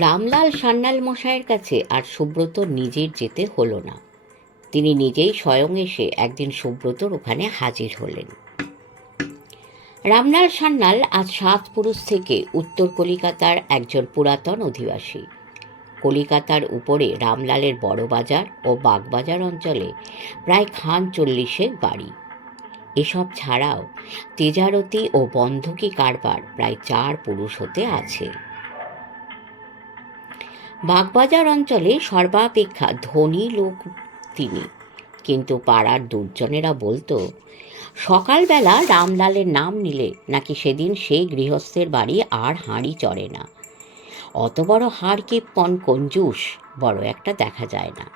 রামলাল সান্যাল মশাইয়ের কাছে আর সুব্রত নিজের যেতে হলো না। তিনি নিজেই স্বয়ং এসে একদিন সুব্রতর ওখানে হাজির হলেন। রামলাল সান্যাল আজ 7 পুরুষ থেকে উত্তর কলিকাতার একজন পুরাতন অধিবাসী। কলিকাতার উপরে রামলালের বড় বাজার ও বাগবাজার অঞ্চলে প্রায় খান 40 বাড়ি। এসব ছাড়াও তেজারতি ও বন্ধকি কারবার প্রায় 4 পুরুষ হতে আছে। বাগবাজার অঞ্চলে সর্বাপেক্ষা ধনী লোক তিনি, কিন্তু পাড়ার দুর্জনেরা বলতো সকালবেলা রামলালের নাম নিলে নাকি সেদিন সেই গৃহস্থের বাড়ি আর হাঁড়ি চড়ে না। অত বড় হাড়কিপ্পন কঞ্জুস বড় একটা দেখা যায় না।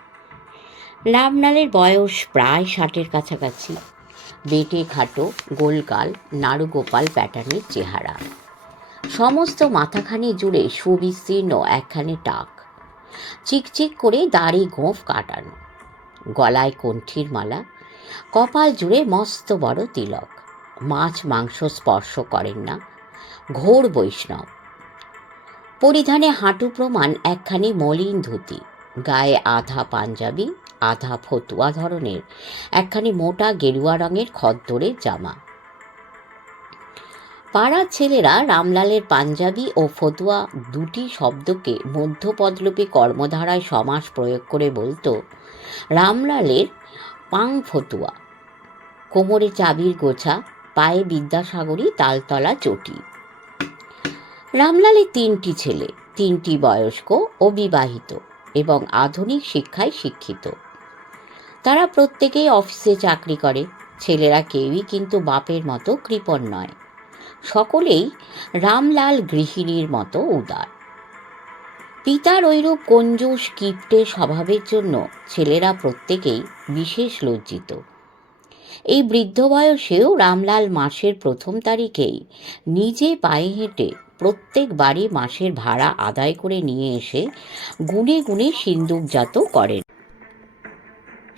রামলালের বয়স প্রায় 60-এর কাছাকাছি। বেটে খাটো, গোলগাল, নাড়ুগোপাল প্যাটার্নের চেহারা। সমস্ত মাথাখানি জুড়ে সুবিস্তীর্ণ একখানি টাক, চিকচিক করে দাড়ি গোঁফ কাটানো, গলায় কণ্ঠির মালা, কপাল জুড়ে মস্ত বড় তিলক। মাছ মাংস স্পর্শ করেন না, ঘোর বৈষ্ণব। পরিধানে হাঁটু প্রমাণ একখানি মলিন ধুতি, গায়ে আধা পাঞ্জাবি আধা ফতুয়া ধরনের একখানি মোটা গেরুয়া রঙের খদ্দরের জামা। পাড়ার ছেলেরা রামলালের পাঞ্জাবি ও ফতুয়া দুটি শব্দকে মধ্যপদলোপী কর্মধারায় সমাস প্রয়োগ করে বলতো রামলালের পাং ফতুয়া। কোমরে চাবির গোছা, পায়ে বিদ্যাসাগরী তালতলা চটি। রামলালের 3টি ছেলে, 3টি বয়স্ক ও বিবাহিত এবং আধুনিক শিক্ষায় শিক্ষিত। তারা প্রত্যেকেই অফিসে চাকরি করে। ছেলেরা কেউই কিন্তু বাপের মতো কৃপণ নয়। সকলেই রামলাল গৃহিণীর মতো উদার। পিতার ঐরূপ কঞ্জুস কিপ্টে স্বভাবের জন্য ছেলেরা প্রত্যেকেই বিশেষ লজ্জিত। এই বৃদ্ধ বয়সেও রামলাল মাসের 1ম তারিখেই নিজে পায়ে হেঁটে প্রত্যেক বাড়ি মাসের ভাড়া আদায় করে নিয়ে এসে গুনে গুনে সিন্দুকজাত করেন।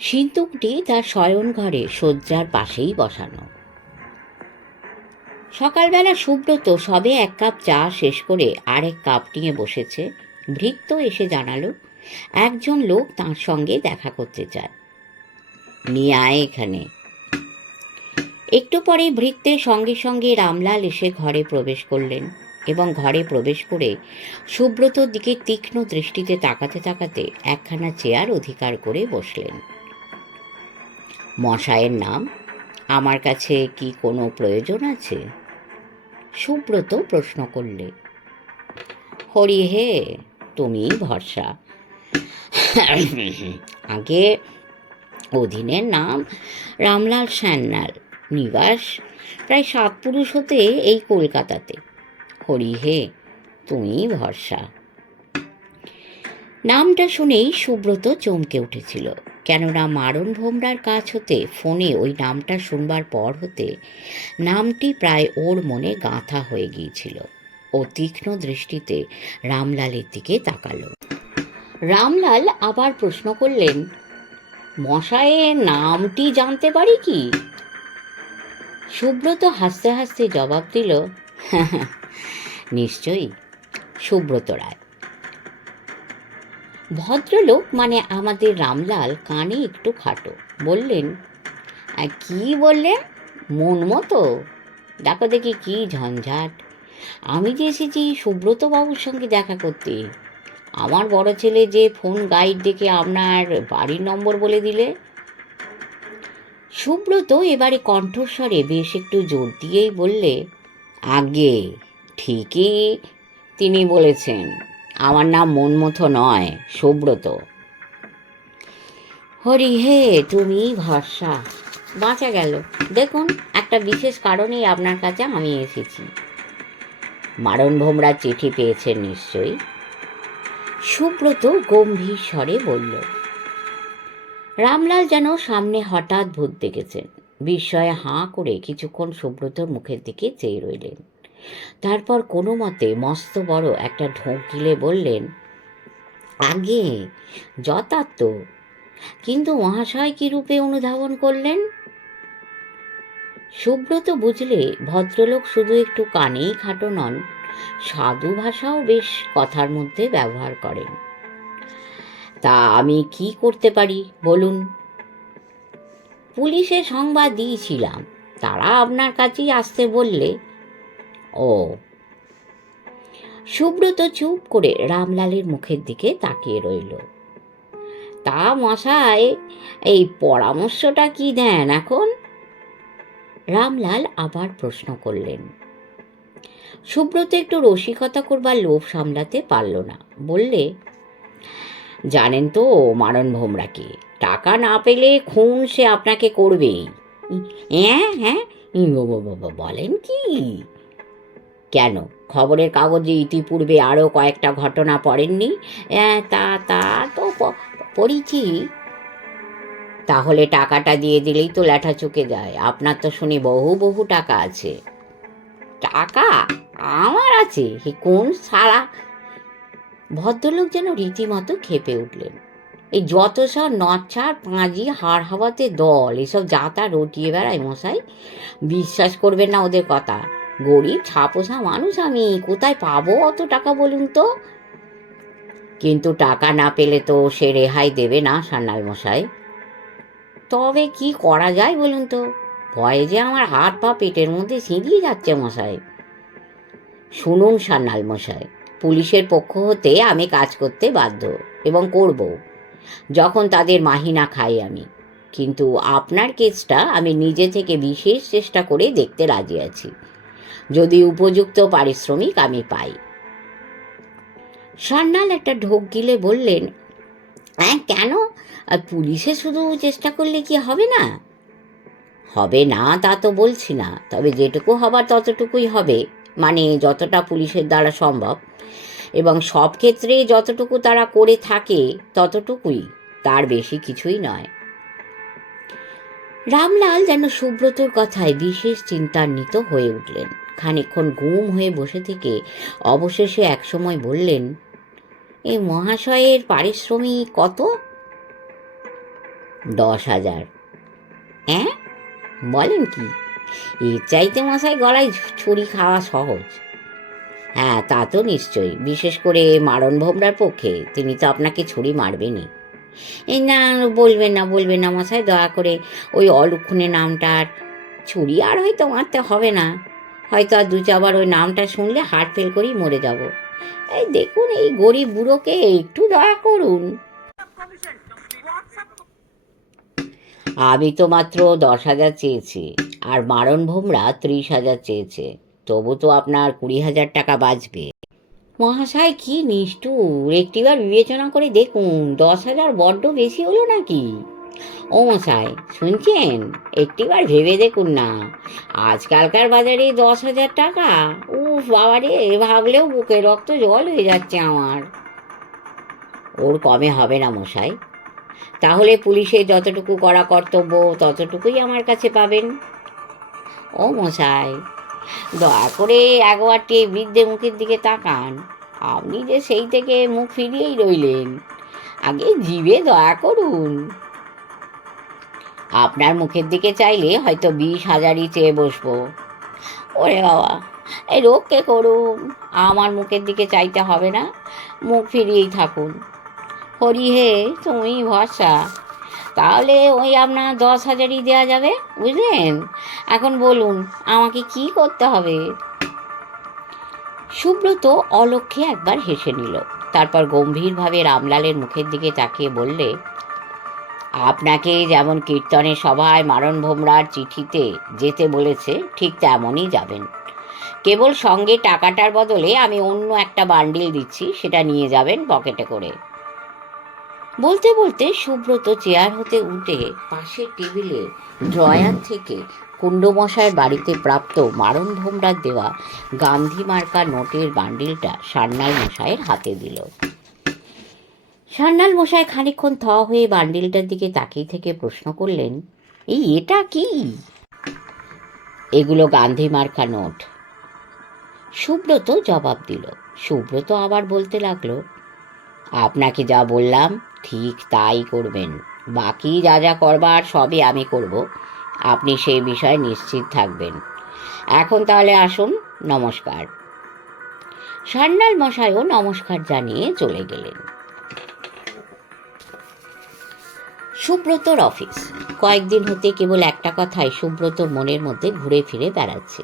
সিন্দুকটি তার শয়নঘরে শয্যার পাশেই বসানো। সকালবেলা সুব্রত সবে 1 কাপ চা শেষ করে আরেক কাপ নিয়ে বসেছে। ভৃত্য এসে জানালো একজন লোক তাঁর সঙ্গে দেখা করতে চায়। নিয়ে আয় এখানে। একটু পরে ভৃত্যের সঙ্গে সঙ্গে রামলাল এসে ঘরে প্রবেশ করলেন এবং ঘরে প্রবেশ করে সুব্রতর দিকে তীক্ষ্ণ দৃষ্টিতে তাকাতে তাকাতে একখানা চেয়ার অধিকার করে বসলেন। মশায়ের নাম? আমার কাছে কি কোনো প্রয়োজন আছে? সুব্রত প্রশ্ন করলে। হরি হে, তুমি ভরসা। আগে অধীনের নাম রামলাল সান্যাল, নিবাস প্রায় 7 পুরুষ হতে এই কলকাতাতে। হরি হে, তুমি ভরসা। নামটা শুনেই সুব্রত চমকে উঠেছিল, কেননা মারণ ভোমরার কাছ হতে ফোনে ওই নামটা শুনবার পর হতে নামটি প্রায় ওর মনে গাঁথা হয়ে গিয়েছিল। ও তীক্ষ্ণ দৃষ্টিতে রামলালের দিকে তাকালো। রামলাল আবার প্রশ্ন করলেন, মশায়ের নামটি জানতে পারি কি? সুব্রত হাসতে হাসতে জবাব দিল, নিশ্চয়ই, সুব্রত রায়। ভদ্রলোক মানে আমাদের রামলাল কানে একটু খাটো, বললেন, কি বললেন? মন মতো? দেখো দেখি কি ঝঞ্ঝাট। আমি যে এসেছি সুব্রতবাবুর সঙ্গে দেখা করতে। আমার বড় ছেলে যে ফোন গাইড দেখে আপনার বাড়ির নম্বর বলে দিলে। সুব্রত এবারে কণ্ঠস্বরে বেশ একটু জোর দিয়েই বললে, আগে ঠিকই তিনি বলেছেন, আমার নাম মনমতো নয়, সুব্রত। হরি হে, তুমি ভরসা। বাঁচা গেল। দেখুন, একটা বিশেষ কারণেই আপনার কাছে আমি এসেছি। মারণ ভোমরার চিঠি পেয়েছেন নিশ্চয়ই? সুব্রত গম্ভীর স্বরে বলল। রামলাল যেন সামনে হঠাৎ ভূত দেখেছেন। বিস্ময়ে হাঁ করে কিছুক্ষণ সুব্রতর মুখের দিকে চেয়ে রইলেন। তারপর কোনো মতে মস্ত বড় একটা ঢোক গিলে বললেন, আগে যথার্থ, কিন্তু মহাশয় কি রূপে অনুধাবন করলেন? সুব্রত বুঝলে ভদ্রলোক শুধু একটু কানেই খাটো নন, সাধু ভাষাও বেশ কথার মধ্যে ব্যবহার করেন। তা আমি কি করতে পারি বলুন? পুলিশে সংবাদ দিয়েছিলাম, তারা আপনার কাছেই আসতে বললে। ও। সুব্রত চুপ করে রামলালের মুখের দিকে তাকিয়ে রইল। তা মশাই, এই পরামর্শটা কি দেন এখন? রামলাল আবার প্রশ্ন করলেন। সুব্রত একটু রসিকতা করবার লোভ সামলাতে পারল না, বললে, জানেন তো মারণ ভোমরাকে, টাকা না পেলে খুন সে আপনাকে করবেই। হ্যাঁ হ্যাঁ, বলেন কি? কেন, খবরের কাগজে ইতিপূর্বে আরও কয়েকটা ঘটনা পড়েননি? তা তা তো পড়েছি। তাহলে টাকাটা দিয়ে দিলেই তো ল্যাঠা চুকে যায়। আপনার তো শুনি বহু বহু টাকা আছে। টাকা আমার আছে? কোন সালা! ভদ্রলোক যেন রীতিমতো ক্ষেপে উঠলেন। এই যত সব নচ্ছার পাঁজি হাড় হাওয়াতে দল এসব যাতা রটিয়ে বেড়ায় মশাই, বিশ্বাস করবেন না ওদের কথা। গরিব ছাপোষা মানুষ আমি, কোথায় পাবো অত টাকা বলুন তো? কিন্তু টাকা না পেলে তো সে রেহাই দেবে না সান্যাল মশাই। তবে কি করা যায় বলুন তো? ভয়ে যে আমার হাত পা পেটের মধ্যে ছিঁড়িয়ে যাচ্ছে মশাই। শুনুন সান্যাল মশাই, পুলিশের পক্ষ হতে আমি কাজ করতে বাধ্য এবং করব যখন তাদের মাহিনা খাই আমি। কিন্তু আপনার কেসটা আমি নিজে থেকে বিশেষ চেষ্টা করে দেখতে রাজি আছি, যদি উপযুক্ত পারিশ্রমিক আমি পাই। সান্যাল একটা ঢোক গিলে বললেন, হ্যাঁ কেন? পুলিশে শুধু চেষ্টা করলে কি হবে না? হবে না তা তো বলছি না, তবে যেটুকু হবার ততটুকুই হবে, মানে যতটা পুলিশের দ্বারা সম্ভব, এবং সব ক্ষেত্রে যতটুকু তারা করে থাকে ততটুকুই, তার বেশি কিছুই নয়। রামলাল যেন সুব্রতর কথায় বিশেষ চিন্তান্বিত হয়ে উঠলেন। খানিকক্ষণ গুম হয়ে বসে থেকে অবশেষে একসময় বললেন, এই মহাশয়ের পারিশ্রমিক কত? 10,000। হ্যাঁ, বলেন কি? এর চাইতে মশাই গলায় ছুরি খাওয়া সহজ। হ্যাঁ তা তো নিশ্চয়ই, বিশেষ করে মারণ ভোমরার পক্ষে, তিনি তো আপনাকে ছুরি মারবেনই। এই না, বলবেন না মশাই, দয়া করে। ওই অলক্ষণে নামটার ছুরি আর হয়তো মারতে হবে না, হয়তো আর দু চারবার ওই নামটা শুনলে হার্ট ফেল করেই মরে যাব। এই দেখুন, এই গরিব বুড়োকে একটু দয়া করুন। আমি তো মাত্র 10,000 চেয়েছি, আর মারণ ভোমরা 30,000 চেয়েছে। তবু তো আপনার 20,000 টাকা বাঁচবে। মহাশয় কি নিষ্ঠুর! একটিবার বিবেচনা করে দেখুন, 10,000 বড্ড বেশি হলো নাকি? ও মশাই, শুনছেন? একটিবার ভেবে দেখুন না। আজকালকার বাজারে 10,000 টাকা, উফ বাবারে, ভাবলেও বুকে রক্ত জল হয়ে যাচ্ছে আমার। ওর কমে হবে না মশাই। তাহলে পুলিশের যতটুকু করা কর্তব্য ততটুকুই আমার কাছে পাবেন। ও মশাই, দয়া করে একবারটি এই বৃদ্ধের মুখের দিকে তাকান। আপনি যে সেই থেকে মুখ ফিরিয়েই রইলেন। আগে জিভে দয়া করুন। আপনার মুখের দিকে চাইলে হয়তো 20,000ই চেয়ে বসবো। ওরে বাবা, এই রক্ষে করুন, আমার মুখের দিকে চাইতে হবে না, মুখ ফিরিয়েই থাকুন। হরি হে, তুমি ভরসা। তাহলে ওই আপনার 10,000ই দেওয়া যাবে, বুঝলেন? এখন বলুন আমাকে কি করতে হবে? সুব্রত অলক্ষ্যে একবার হেসে নিল, তারপর গম্ভীরভাবে রামলালের মুখের দিকে তাকিয়ে বললে, আপনাকে যেমন কীর্তনের সভায় মারণ ভোমরার চিঠিতে যেতে বলেছে ঠিক তেমনই যাবেন। কেবল সঙ্গে টাকাটার বদলে আমি অন্য একটা বান্ডিল দিচ্ছি, সেটা নিয়ে যাবেন পকেটে করে। বলতে বলতে সুব্রত চেয়ার হতে উঠে পাশের টেবিলে ড্রয়ার থেকে কুণ্ডমশায়ের বাড়িতে প্রাপ্ত মারণ ভোমরার দেওয়া গান্ধী মার্কা নোটের বান্ডিলটা সান্যাল মশাইয়ের হাতে দিল। সান্যাল মশাই খানিকক্ষণ থ হয়ে বান্ডিলটার দিকে তাকিয়ে থেকে প্রশ্ন করলেন, এটা কি? এগুলো গান্ধী মার্কা নোট। সুব্রত জবাব দিল। সুব্রত আবার বলতে লাগলো, আপনাকে যা বললাম ঠিক তাই করবেন, বাকি যা যা করবার সবই আমি করব, আপনি সেই বিষয়ে নিশ্চিত থাকবেন। এখন তাহলে আসুন, নমস্কার। সান্যাল মশাইও নমস্কার জানিয়ে চলে গেলেন। সুব্রতর অফিস। কয়েকদিন হতে কেবল একটা কথাই সুব্রতর মনের মধ্যে ঘুরে ফিরে বেড়াচ্ছে।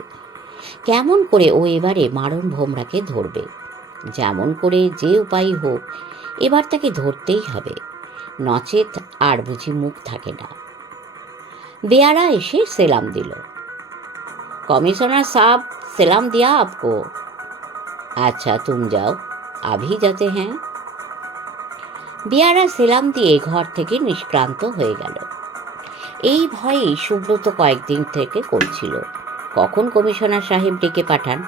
কেমন করে ও এবারে মারণ ভোমরাকে ধরবে? যেমন করে যে উপায় হোক এবার তাকে ধরতেই হবে, নচেত আর বুঝি মুখ থাকে না। বেয়ারা এসে সেলাম দিল। কমিশনার সাহেব সেলাম দিয়া আপকো। আচ্ছা তুম যাও, আভি যাতে হ্যাঁ। বেয়ারা সেলাম দিয়ে ঘর থেকে নিষ্ক্রান্ত হয়ে গেল। এই ভয়েই সুব্রত কয়েকদিন থেকে করছিল কখন কমিশনার সাহেব ডেকে পাঠান।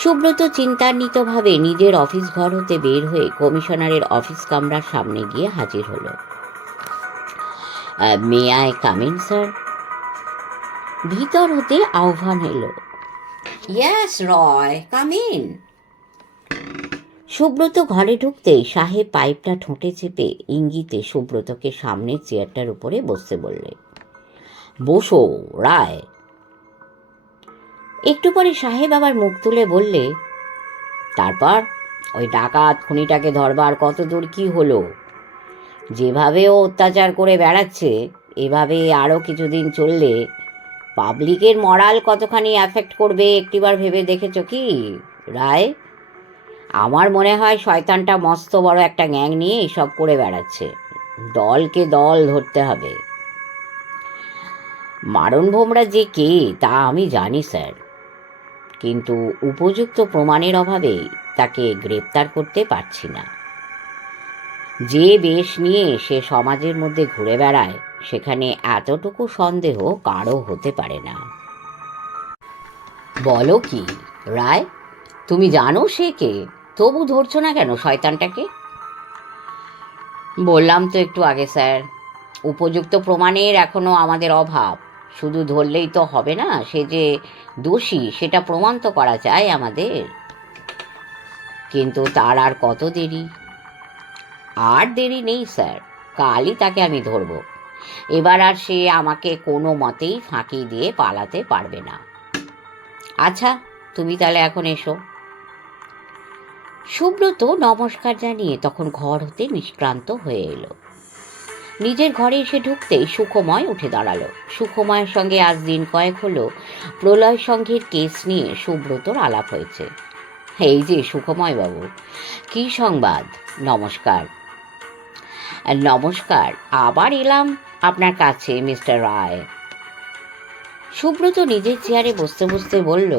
সুব্রত চিন্তান্বিতভাবে নিজের অফিস ঘর হতে বের হয়ে কমিশনারের অফিস কামরার সামনে গিয়ে হাজির হলো। May I come in sir? ভিতর হতে আহ্বান এলো। Yes Roy, come in. Subrata ঘরে ঢুকতেই সাহেব পাইপটা ঠোঁটে চেপে ইঙ্গিতে সুব্রতকে সামনের চেয়ারটার উপরে বসতে বললেন। বসো রায়। একটু পরে সাহেব আবার মুখ তুলে বললে, তারপর ওই ডাকাত খুনিটাকে ধরবার কত দূর কি হলো? যেভাবে ও অত্যাচার করে বেড়াচ্ছে এভাবে আরও কিছুদিন চললে পাবলিকের মরাল কতখানি অ্যাফেক্ট করবে একটিবার ভেবে দেখেছ কি রায়? আমার মনে হয় শয়তানটা মস্ত বড় একটা গ্যাং নিয়ে এসব করে বেড়াচ্ছে। দলকে দল ধরতে হবে। মারণ ভোমরা যে কে তা আমি জানি স্যার, কিন্তু উপযুক্ত প্রমাণের অভাবে তাকে গ্রেপ্তার করতে পারছি না। যে বেশ নিয়ে সে সমাজের মধ্যে ঘুরে বেড়ায় সেখানে এতটুকু সন্দেহ কারও হতে পারে না। বলো কি রায়, তুমি জানো সে কে, তবু ধরছো না কেন শয়তানটাকে? বললাম তো একটু আগে স্যার, উপযুক্ত প্রমাণের এখনো আমাদের অভাব। শুধু ধরলেই তো হবে না, সে যে দোষী সেটা প্রমাণ তো করা চাই আমাদের। কিন্তু তার আর কত দেরি? আর দেরি নেই স্যার, কালই তাকে আমি ধরব। এবার আর সে আমাকে কোনো মতেই ফাঁকি দিয়ে পালাতে পারবে না। আচ্ছা তুমি তাহলে এখন এসো। সুব্রত নমস্কার জানিয়ে তখন ঘর হতে নিষ্ক্রান্ত হয়ে এলো। নিজের ঘরে এসে ঢুকতেই সুখময় উঠে দাঁড়ালো। সুখময়ের সঙ্গে আজ দিন কয়েক হলো প্রলয় সংঘের কেস নিয়ে সুব্রতর আলাপ হয়েছে। এই যে সুখময় বাবু, কি সংবাদ? নমস্কার। নমস্কার, আবার এলাম আপনার কাছে মিস্টার রায়। সুব্রত নিজের চেয়ারে বসতে বসতে বলল,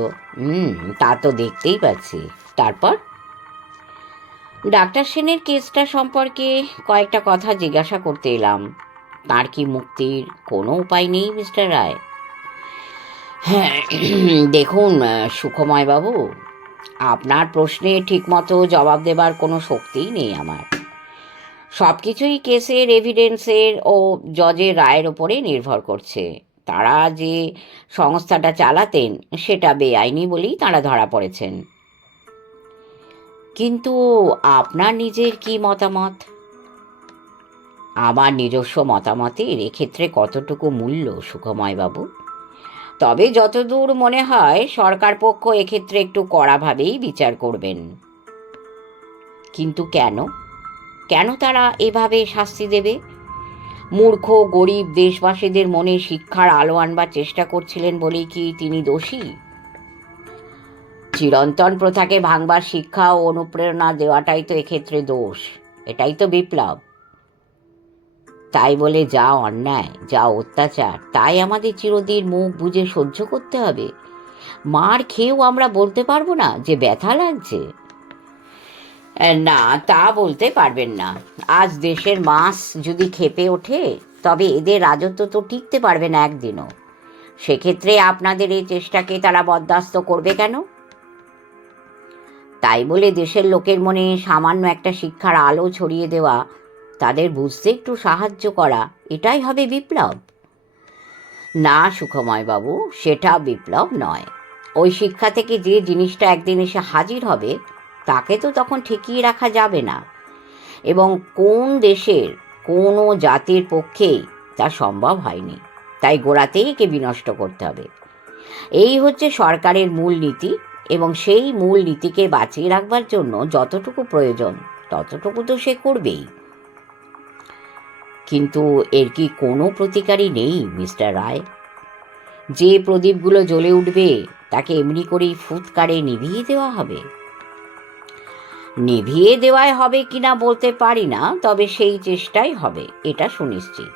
তা তো দেখতেই পাচ্ছি। তারপর? ডাক্তার সেনের কেসটা সম্পর্কে কয়েকটা কথা জিজ্ঞাসা করতে এলাম। তার কি মুক্তির কোনো উপায় নেই মিস্টার রায়? হ্যাঁ দেখুন সুখময় বাবু, আপনার প্রশ্নে ঠিকমতো জবাব দেবার কোনো শক্তিই নেই আমার। সব কিছুই কেসের এভিডেন্সের ও জজের রায়ের ওপরে নির্ভর করছে। তারা যে সংস্থাটা চালাতেন সেটা বেআইনি বলেই তারা ধরা পড়েছেন। কিন্তু আপনার নিজের কি মতামত? আমার নিজস্ব মতামতের এক্ষেত্রে কতটুকু মূল্য সুখময় বাবু? তবে যতদূর মনে হয় সরকার পক্ষ এক্ষেত্রে একটু কড়াভাবেই বিচার করবেন। কিন্তু কেন কেন তারা এভাবে শাস্তি দেবে? মূর্খ গরিব দেশবাসীদের মনে শিক্ষার আলো আনবার চেষ্টা করছিলেন বলেই কি তিনি দোষী? চিরন্তন প্রথাকে ভাঙবার শিক্ষা ও অনুপ্রেরণা দেওয়াটাই তো এক্ষেত্রে দোষ। এটাই তো বিপ্লব। তাই বলে যা অন্যায়, যা অত্যাচার, তাই আমাদের চিরদিন মুখ বুজে সহ্য করতে হবে? মার খেয়েও আমরা বলতে পারবো না যে ব্যথা লাগছে? না, তা বলতে পারবেন না। আজ দেশের মাস যদি ক্ষেপে ওঠে তবে এদের রাজত্ব তো টিকতে পারবে না একদিনও। সেক্ষেত্রে আপনাদের এই চেষ্টাকে তারা বরদাস্ত করবে কেন? তাই বলে দেশের লোকের মনে সামান্য একটা শিক্ষার আলো ছড়িয়ে দেওয়া, তাদের বুঝতে একটু সাহায্য করা, এটাই হবে বিপ্লব? না সুখময় বাবু, সেটা বিপ্লব নয়। ওই শিক্ষা থেকে যে জিনিসটা একদিন এসে হাজির হবে তাকে তো তখন ঠেকিয়ে রাখা যাবে না, এবং কোন দেশের কোনো জাতির পক্ষেই তা সম্ভব হয়নি। তাই গোড়াতেই একে বিনষ্ট করতে হবে। এই হচ্ছে সরকারের মূল নীতি, এবং সেই মূল নীতিকে বাঁচিয়ে রাখবার জন্য যতটুকু প্রয়োজন ততটুকু তো সে করবেই। কিন্তু এর কি কোনো প্রতিকারই নেই মিস্টার রায়? যে প্রদীপগুলো জ্বলে উঠবে তাকে এমনি করেই ফুৎকারে নিভিয়ে দেওয়া হবে? নিভিয়ে দেওয়াই হবে কিনা বলতে পারি না, তবে সেই চেষ্টাই হবে, এটা সুনিশ্চিত।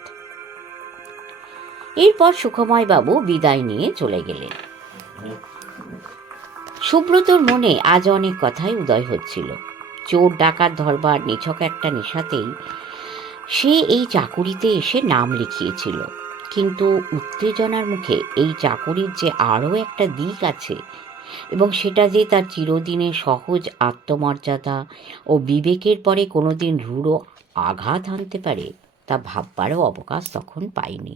এরপর সুখময় বাবু বিদায় নিয়ে চলে গেলেন। সুব্রতর মনে আজ অনেক কথাই উদয় হচ্ছিল। চোর ডাকাত ধরবার নিছক একটা নেশাতেই সে এই চাকুরিতে এসে নাম লিখিয়েছিল, কিন্তু উত্তেজনার মুখে এই চাকুরির যে আরও একটা দিক আছে এবং সেটা যে তার চিরদিনের সহজ আত্মমর্যাদা ও বিবেকের পরে কোনোদিন রূঢ় আঘাত আনতে পারে, তা ভাববারও অবকাশ তখন পায়নি।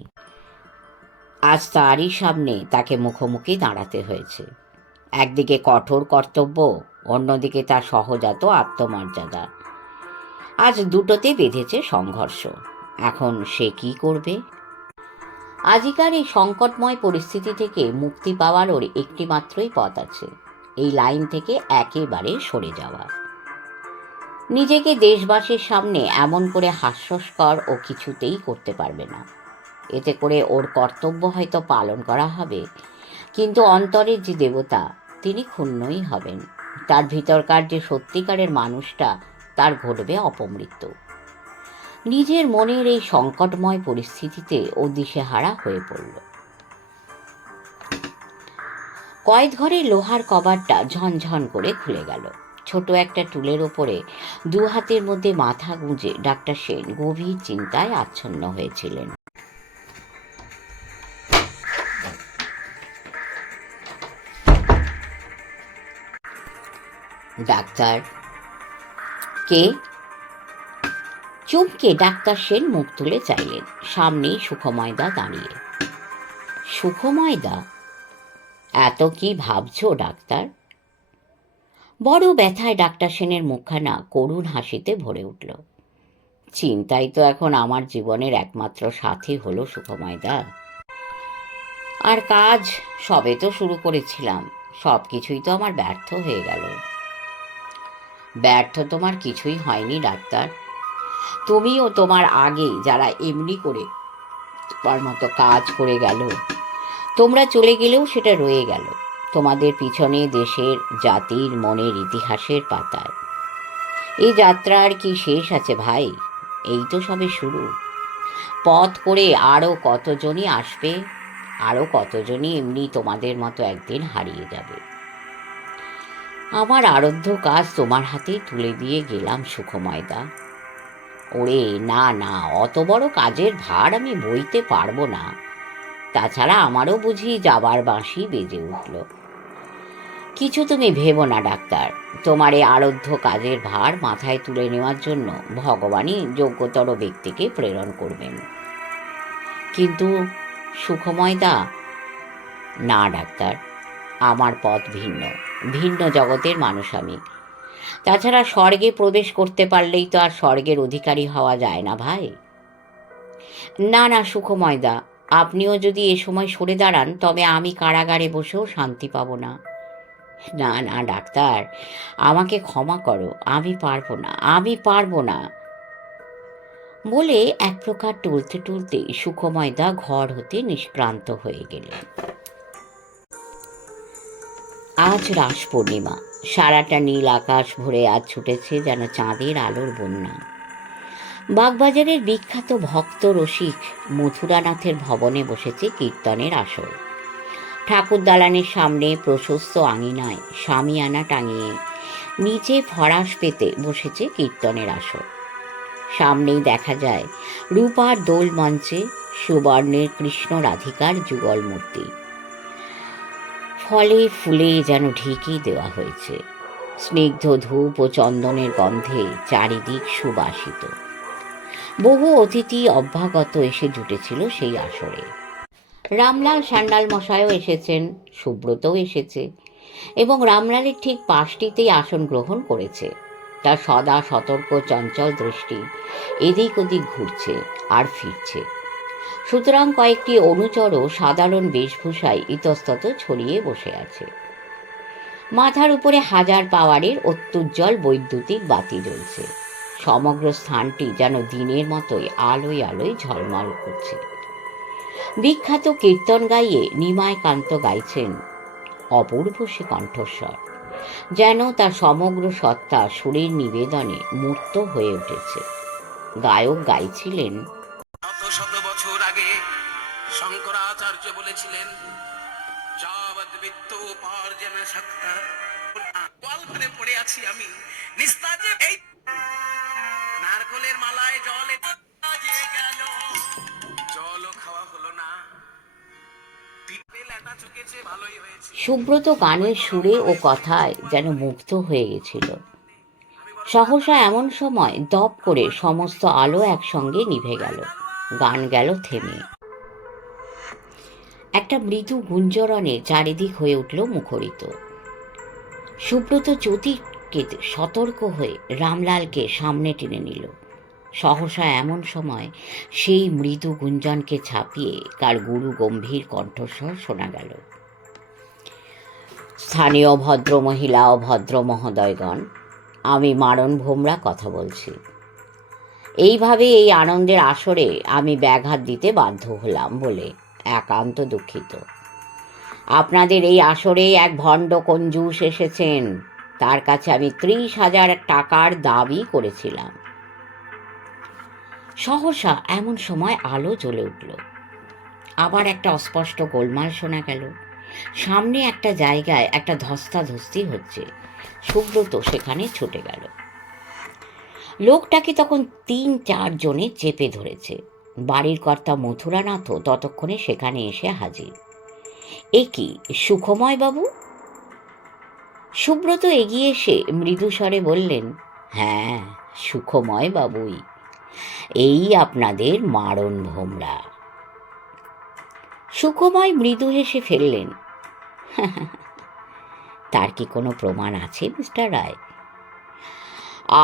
আজ তারই সামনে তাকে মুখোমুখি দাঁড়াতে হয়েছে। একদিকে কঠোর কর্তব্য, অন্যদিকে তার সহজাত আত্মমর্যাদা। আজ দুটোতে বেঁধেছে সংঘর্ষ। এখন সে কি করবে? আজিকার এই সংকটময় পরিস্থিতি থেকে মুক্তি পাওয়ার ওর একটি মাত্রই পথ আছে, এই লাইন থেকে একেবারে সরে যাওয়া। নিজেকে দেশবাসীর সামনে এমন করে হাস্যস্কর ও কিছুতেই করতে পারবে না। এতে করে ওর কর্তব্য হয়তো পালন করা হবে, কিন্তু অন্তরের যে দেবতা তিনি ক্ষুণ্ণই হবেন। তার ভিতরকার যে সত্যিকারের মানুষটা, তার ঘটবে অপমৃত্যু। নিজের মনের এই সংকটময় পরিস্থিতিতে ও দিশেহারা হয়ে পড়ল। কয়েদ ঘরের লোহার কবাটটা ঝনঝন করে খুলে গেল। ছোট একটা টুলের ওপরে দু হাতের মধ্যে মাথা গুঁজে ডাক্তার সেন গভীর চিন্তায় আচ্ছন্ন হয়েছিলেন। ডাক্তার? কে? চুপকে ডাক্তার সেন মুখ তুলে চাইলেন। সামনেই সুখময়দা দাঁড়িয়ে। সুখময়দা? এত কি ভাবছো ডাক্তার? বড় ব্যথায় ডাক্তার সেনের মুখখানা করুণ হাসিতে ভরে উঠল। চিন্তাই তো এখন আমার জীবনের একমাত্র সাথী হলো সুখময়দা। আর কাজ সবে তো শুরু করেছিলাম, সব কিছুই তো আমার ব্যর্থ হয়ে গেল। ব্যর্থ তোমার কিছুই হয়নি ডাক্তার। তুমিও তোমার আগে যারা এমনি করে তোমার মতো কাজ করে গেল, তোমরা চলে গেলেও সেটা রয়ে গেল তোমাদের পিছনে দেশের, জাতির, মনের ইতিহাসের পাতায়। এই যাত্রার কি শেষ আছে ভাই? এই তো সবে শুরু। পথ করে আরও কতজনই আসবে, আরও কতজনই এমনি তোমাদের মতো একদিন হারিয়ে যাবে। আমার আরাধ্য কাজ তোমার হাতেই তুলে দিয়ে গেলাম সুখময়দা। ওরে না না, অত বড় কাজের ভার আমি বইতে পারবো না। তাছাড়া আমারও বুঝি যাবার বাঁশি বেজে উঠল। কিছু তুমি ভেবো না ডাক্তার, তোমার এই আরাধ্য কাজের ভার মাথায় তুলে নেওয়ার জন্য ভগবানই যোগ্যতর ব্যক্তিকে প্রেরণ করবেন। কিন্তু সুখময়দা? না ডাক্তার, আমার পথ ভিন্ন, ভিন্ন জগতের মানুষ আমি। তাছাড়া স্বর্গে প্রবেশ করতে পারলেই তো আর স্বর্গের অধিকারী হওয়া যায় না ভাই। না না সুখময়দা, আপনিও যদি এ সময় সরে দাঁড়ান তবে আমি কারাগারে বসেও শান্তি পাব না। না না ডাক্তার, আমাকে ক্ষমা করো, আমি পারবো না, আমি পারবো না বলে এক প্রকার টলতে টলতে সুখময়দা ঘর হতে নিষ্প্রান্ত হয়ে গেলেন। আজ রাস পূর্ণিমা। সারাটা নীল আকাশ ভরে আজ ছুটেছে যেন চাঁদের আলোর বন্যা। বাগবাজারের বিখ্যাত ভক্ত রসিক মথুরানাথের ভবনে বসেছে কীর্তনের আসর। ঠাকুর দালানের সামনে প্রশস্ত আঙিনায় শামিয়ানা টাঙিয়ে নিচে ফরাস পেতে বসেছে কীর্তনের আসর। সামনেই দেখা যায় রূপার দোল মঞ্চে সুবর্ণের কৃষ্ণ রাধিকার যুগল মূর্তি। ফলে ফুলে যেন ঢেকেই দেওয়া হয়েছে। স্নিগ্ধ ধূপ ও চন্দনের গন্ধে চারিদিক সুবাসিত। বহু অতিথি অভ্যাগত এসে জুটেছিল সেই আসরে। রামলাল সান্যাল মশাইও এসেছেন, সুব্রতও এসেছে এবং রামলালের ঠিক পাশটিতেই আসন গ্রহণ করেছে। তার সদা সতর্ক চঞ্চল দৃষ্টি এদিক ওদিক ঘুরছে আর ফিরছে। সুতরাং কয়েকটি অনুচরও সাধারণ বেশভূষায় ইতস্তত ছড়িয়ে বসে আছে। মাথার উপরে 1000 পাওয়ারের অত্যুজ্জ্বল বৈদ্যুতিক বাতি জ্বলছে। সমগ্র স্থানটি যেন দিনের মতোই আলোয় আলোয় ঝলমল করছে। বিখ্যাত কীর্তন গাইয়ে নিমাইকান্ত গাইছেন অপূর্ব সে কণ্ঠস্বর, যেন তার সমগ্র সত্তা সুরের নিবেদনে মূর্ত হয়ে উঠেছে। গায়ক গাইছিলেন, শত শত বছর আগে শঙ্করাচার্য বলেছিলেন, যাবৎ বিত্ত উপার্জন শক্তা। গল্পে পড়ে আছি আমি নিস্তাজে, এই নারকলের মালায় জল গেল, জলও খাওয়া হলো না, পিপে লেটা চুকেছে, ভালোই হয়েছে। সুব্রত গানের সুরে ও কথায় যেন মুগ্ধ হয়ে গেছিল। সহসা এমন সময় দপ করে সমস্ত আলো একসঙ্গে নিভে গেল। গান গেল থেমে। একটা মৃদু গুঞ্জরণে চারিদিক হয়ে উঠল মুখরিত। সুব্রত জ্যোতিকে সতর্ক হয়ে রামলালকে সামনে টেনে নিল। সহসা এমন সময় সেই মৃদু গুঞ্জনকে ছাপিয়ে কার গুরু গম্ভীর কণ্ঠস্বর শোনা গেল। স্থানীয় ভদ্র মহিলা ও ভদ্র মহোদয়গণ, আমি মারণ ভোমরা কথা বলছি। এইভাবে এই আনন্দের আসরে আমি ব্যাঘাত দিতে বাধ্য হলাম বলে একান্ত দুঃখিত। আপনাদের এই আসরে এক ভণ্ড কঞ্জুস এসেছেন, তার কাছে আমি 30,000 টাকার দাবি করেছিলাম। সহসা এমন সময় আলো জ্বলে উঠল। আবার একটা অস্পষ্ট গোলমাল শোনা গেল। সামনে একটা জায়গায় একটা ধস্তাধস্তি হচ্ছে। সুব্রত সেখানে ছুটে গেল। লোকটাকে তখন 3-4 জনে চেপে ধরেছে। বাড়ির কর্তা মথুরানাথও ততক্ষণে সেখানে এসে হাজির। এ কি সুখময় বাবু? সুব্রত এগিয়ে এসে মৃদু স্বরে বললেন, হ্যাঁ, সুখময় বাবুই, এই আপনাদের মারণ ভোমরা। সুখময় মৃদু হেসে ফেললেন, তার কি কোনো প্রমাণ আছে মিস্টার রায়?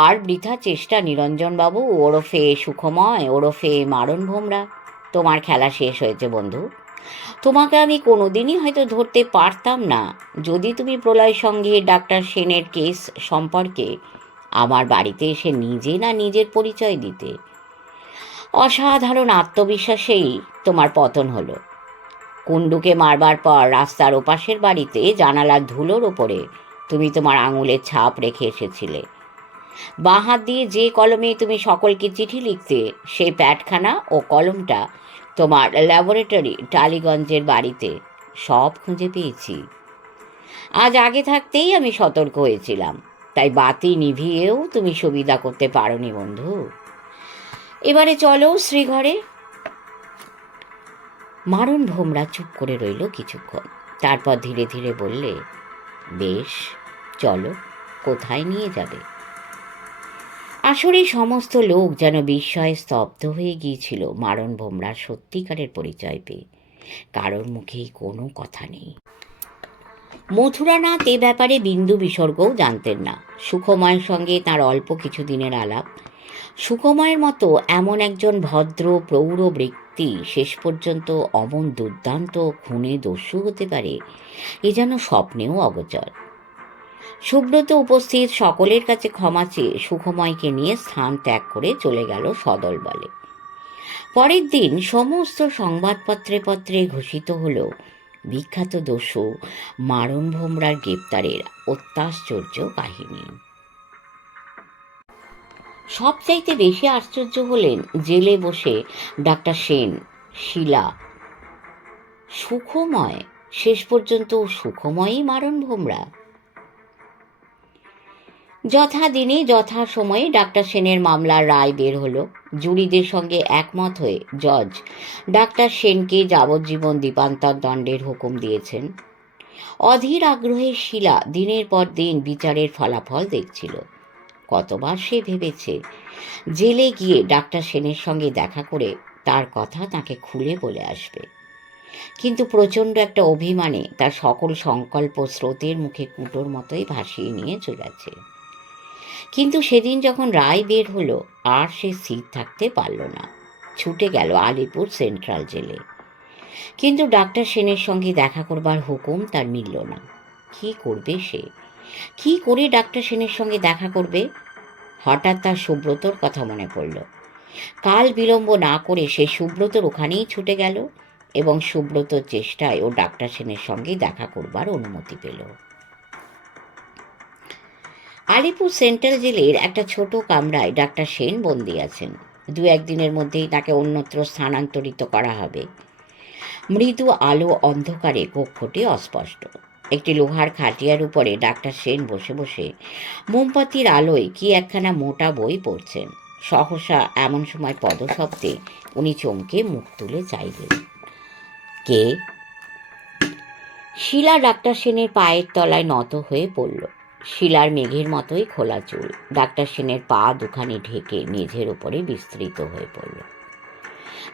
আর বৃথা চেষ্টা নিরঞ্জনবাবু, ওরফে সুখময়, ওরফে মারণ ভোমরা, তোমার খেলা শেষ হয়েছে বন্ধু। তোমাকে আমি কোনোদিনই হয়তো ধরতে পারতাম না যদি তুমি প্রলয় সঙ্গে ডাক্তার সেনের কেস সম্পর্কে আমার বাড়িতে এসে নিজে না নিজের পরিচয় দিতে। অসাধারণ আত্মবিশ্বাসেই তোমার পতন হলো। কুণ্ডুকে মারবার পর রাস্তার ওপাশের বাড়িতে জানালার ধুলোর ওপরে তুমি তোমার আঙুলের ছাপ রেখে এসেছিলে। বাঁ হাত দিয়ে যে কলমে তুমি সকলকে চিঠি লিখতে, সেই প্যাডখানা ও কলমটা তোমার ল্যাবরেটরি টালিগঞ্জের বাড়িতে সব খুঁজে পেয়েছি। আজ আগে থাকতেই আমি সতর্ক হয়েছিলাম, তাই বাতি নিভিয়েও তুমি সুবিধা করতে পারোনি বন্ধু। এবারে চলো শ্রীঘরে। মারণ ভোমরা চুপ করে রইল কিছুক্ষণ, তারপর ধীরে ধীরে বললে, বেশ, চলো, কোথায় নিয়ে যাবে? আসলে সমস্ত লোক যেন বিস্ময়ে স্তব্ধ হয়ে গিয়েছিল মারণ ভোমরার সত্যিকারের পরিচয় পেয়ে। কারোর মুখেই কোনো কথা নেই। মথুরানাথ এ ব্যাপারে বিন্দু বিসর্গও জানতেন না। সুখময়ের সঙ্গে তার অল্প কিছুদিনের আলাপ। সুখময়ের মতো এমন একজন ভদ্র প্রৌঢ় ব্যক্তি শেষ পর্যন্ত অমন দুর্দান্ত খুনে দস্যু হতে পারে, এ যেন স্বপ্নেও অগোচর। সুব্রত উপস্থিত সকলের কাছে ক্ষমা চেয়ে সুখময়কে নিয়ে স্থান ত্যাগ করে চলে গেল সদল বলে। পরের দিন সমস্ত সংবাদপত্রে পত্রে ঘোষিত হল বিখ্যাত দস্যু মারণ ভোমরার গ্রেপ্তারের অত্যাশ্চর্য কাহিনী। সবচাইতে বেশি আশ্চর্য হলেন জেলে বসে ডাক্তার সেন, শিলা। সুখময়, শেষ পর্যন্ত সুখময়ই মারণ ভোমরা। যথাদিনে যথা সময়ে ডাক্তার সেনের মামলার রায় বের হলো। জুরিদের সঙ্গে একমত হয়ে জজ ডাক্তার সেনকে যাবজ্জীবন দ্বীপান্তর দণ্ডের হুকুম দিয়েছেন। অধীর আগ্রহে শিলা দিনের পর দিন বিচারের ফলাফল দেখছিল। কতবার সে ভেবেছে জেলে গিয়ে ডাক্তার সেনের সঙ্গে দেখা করে তার কথা তাকে খুলে বলে আসবে, কিন্তু প্রচণ্ড একটা অভিমানে তার সকল সংকল্প স্রোতের মুখে কুটোর মতোই ভাসিয়ে নিয়ে চলেছে। কিন্তু সেদিন যখন রায় বের হলো, আর সে স্থির থাকতে পারল না, ছুটে গেল আলিপুর সেন্ট্রাল জেলে। কিন্তু ডাক্তার সেনের সঙ্গে দেখা করবার হুকুম তার মিলল না। কি করবে সে? কি করে ডাক্তার সেনের সঙ্গে দেখা করবে? হঠাৎ তার সুব্রতর কথা মনে পড়ল। কাল বিলম্ব না করে সে সুব্রতর ওখানেই ছুটে গেল এবং সুব্রতর চেষ্টায় ও ডাক্তার সেনের সঙ্গে দেখা করবার অনুমতি পেল। আলিপুর সেন্ট্রাল জেলের একটা ছোট কামরায় ডাক্তার সেন বন্দী আছেন। 2-1 দিনের মধ্যেই তাকে অন্যত্র স্থানান্তরিত করা হবে। মৃদু আলো অন্ধকারে কক্ষটি অস্পষ্ট। একটি লোহার খাটিয়ার উপরে ডাক্তার সেন বসে বসে মোমবাতির আলোয় কি একখানা মোটা বই পড়ছেন। সহসা এমন সময় পদশব্দে উনি চমকে মুখ তুলে চাইলেন। কে? শিলা ডাক্তার সেনের পায়ের তলায় নত হয়ে পড়ল। শিলার মেঘের মতোই খোলা চুল ডাক্তার সেনের পা দুখানি ঢেকে মেঝের ওপরে বিস্তৃত হয়ে পড়ল।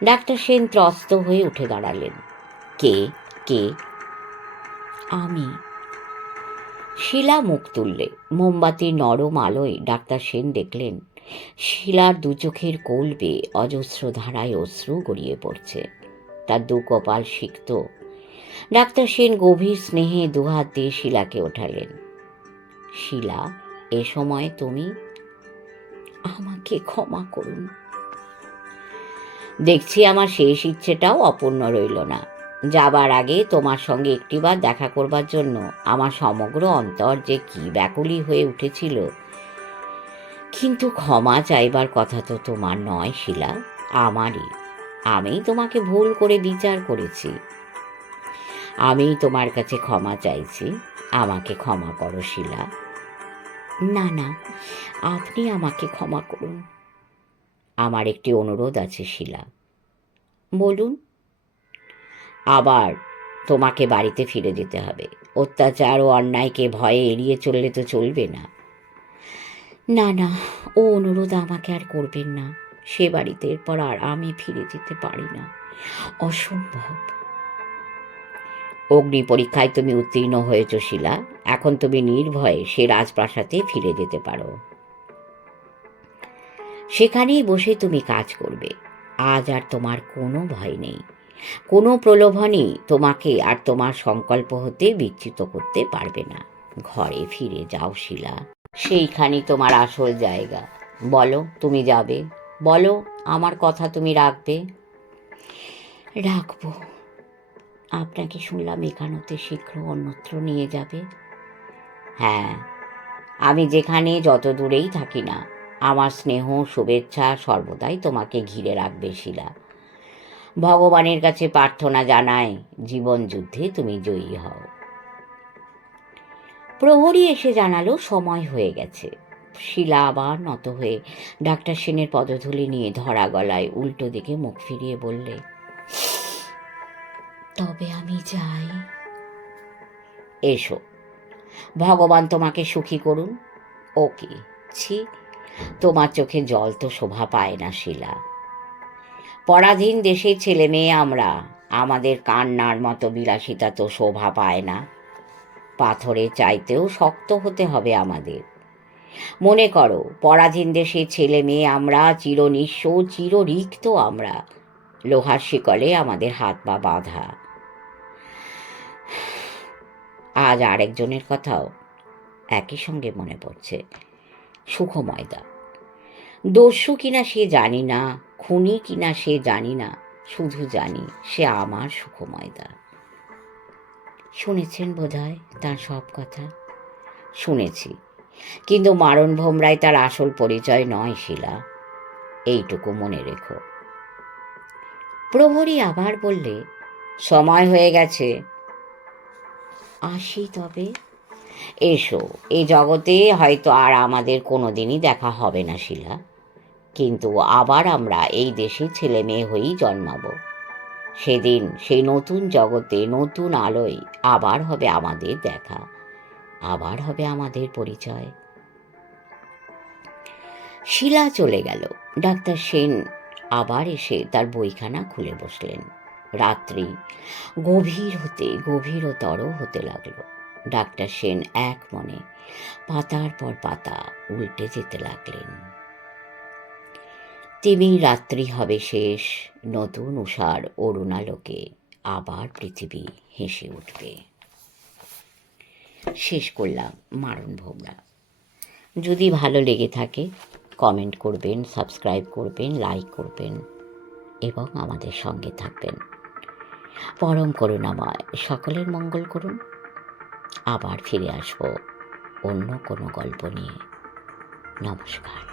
ডাক্তার সেন ত্রস্ত হয়ে উঠে দাঁড়ালেন। কে? কে? আমি। শিলা মুখ তুললে। মোমবাতির নরম আলোয় ডাক্তার সেন দেখলেন শিলার দু চোখের কোল বেয়ে অজস্র ধারায় অশ্রু গড়িয়ে পড়ছে। তার দু কপাল সিক্ত। ডাক্তার সেন গভীর স্নেহে দুহাত দিয়ে শিলাকে ওঠালেন। শিলা, এ সময় তুমি? আমাকে ক্ষমা করুন। দেখছি আমার শেষ ইচ্ছেটাও অপূর্ণ রইল না। যাবার আগে তোমার সঙ্গে একটিবার দেখা করবার জন্য আমার সমগ্র অন্তর যে কি ব্যাকুলি হয়ে উঠেছিল। কিন্তু ক্ষমা চাইবার কথা তো তোমার নয় শিলা, আমারই। আমি তোমাকে ভুল করে বিচার করেছি। আমি তোমার কাছে ক্ষমা চাইছি। আমাকে ক্ষমা করো শিলা। না না, আপনি আমাকে ক্ষমা করুন। আমার একটি অনুরোধ আছে শিলা। বলুন। আবার তোমাকে বাড়িতে ফিরে যেতে হবে। অত্যাচার ও অন্যায়কে ভয়ে এড়িয়ে চললে তো চলবে না। না না, ও অনুরোধ আমাকে আর করবেন না। সে বাড়িতে এরপর আর আমি ফিরে যেতে পারি না, অসম্ভব। অগ্নি পরীক্ষায় তুমি উত্তীর্ণ হয়েছ শিলা। এখন তুমি নির্ভয়ে সে রাজপ্রাসাদে ফিরে যেতে পারো। সেখানেই বসে তুমি কাজ করবে। আজ আর তোমার কোনো ভয় নেই। কোনো প্রলোভনই তোমাকে আর তোমার সংকল্প হতে বিচ্যুত করতে পারবে না। ঘরে ফিরে যাও শিলা, সেইখানেই তোমার আসল জায়গা। বলো তুমি যাবে, বলো আমার কথা তুমি রাখবে। রাখবো। আপনাকে শুনলাম এখানতে শীঘ্র অন্যত্র নিয়ে যাবে। হ্যাঁ, আমি যেখানে যত দূরেই থাকি না, আমার স্নেহ শুভেচ্ছা সর্বদাই তোমাকে ঘিরে রাখবে শিলা। ভগবানের কাছে প্রার্থনা জানায় জীবন যুদ্ধে তুমি জয়ী হও। প্রহরী এসে জানালো সময় হয়ে গেছে। শিলা আবার নত হয়ে ডাক্তার সেনের পদধূলি নিয়ে ধরা গলায় উল্টো দিকে মুখ ফিরিয়ে বললে, তবে আমি যাই। এসো, ভগবান তোমাকে সুখী করুন। ওকে। ছি, তোমার চোখে জল তো শোভা পায় না শিলা। পরাধীন দেশের ছেলে মেয়ে আমরা, আমাদের কান্নার মতো বিলাসিতা তো শোভা পায় না। পাথরের চাইতেও শক্ত হতে হবে আমাদের। মনে করো, পরাধীন দেশের ছেলে মেয়ে আমরা, চিরনিঃস্ব চিররিক্ত আমরা। লোহার শিকলে আমাদের হাত পা বাঁধা। আজ আরেকজনের কথাও একই সঙ্গে মনে পড়ছে, সুখময়দা। দস্যু কিনা সে জানি না, খুনি কিনা সে জানি না, শুধু জানি সে আমার সুখময়দা। শুনেছেন বোধহয় তার সব কথা? শুনেছি, কিন্তু মারণ ভোমরায় তার আসল পরিচয় নয় শিলা, এইটুকু মনে রেখো। প্রহরী আবার বললে, সময় হয়ে গেছে, আসি তবে। এসো, এই জগতে হয়তো আর আমাদের কোনোদিনই দেখা হবে না শিলা, কিন্তু আবার আমরা এই দেশে ছেলে মেয়ে হয়েই জন্মাবো। সেদিন সেই নতুন জগতে নতুন আলোয় আবার হবে আমাদের দেখা, আবার হবে আমাদের পরিচয়। শিলা চলে গেল। ডাক্তার সেন আবার এসে তার বইখানা খুলে বসলেন। রাত্রি গভীরতর হতে লাগলো। ডাক্তার সেন এক মনে পাতার পর পাতা উল্টে যেতে লাগলেন। তিমির রাত্রি হবে শেষ, নতুন উষার অরুণালোকে আবার পৃথিবী হেসে উঠবে। শেষ করলাম মারণ ভোমরা। যদি ভালো লেগে থাকে কমেন্ট করবেন, সাবস্ক্রাইব করবেন, লাইক করবেন এবং আমাদের সঙ্গে থাকবেন। পরম করুণাময় সকলের মঙ্গল করুন। আবার ফিরে আসবো অন্য কোনো গল্প নিয়ে। নমস্কার।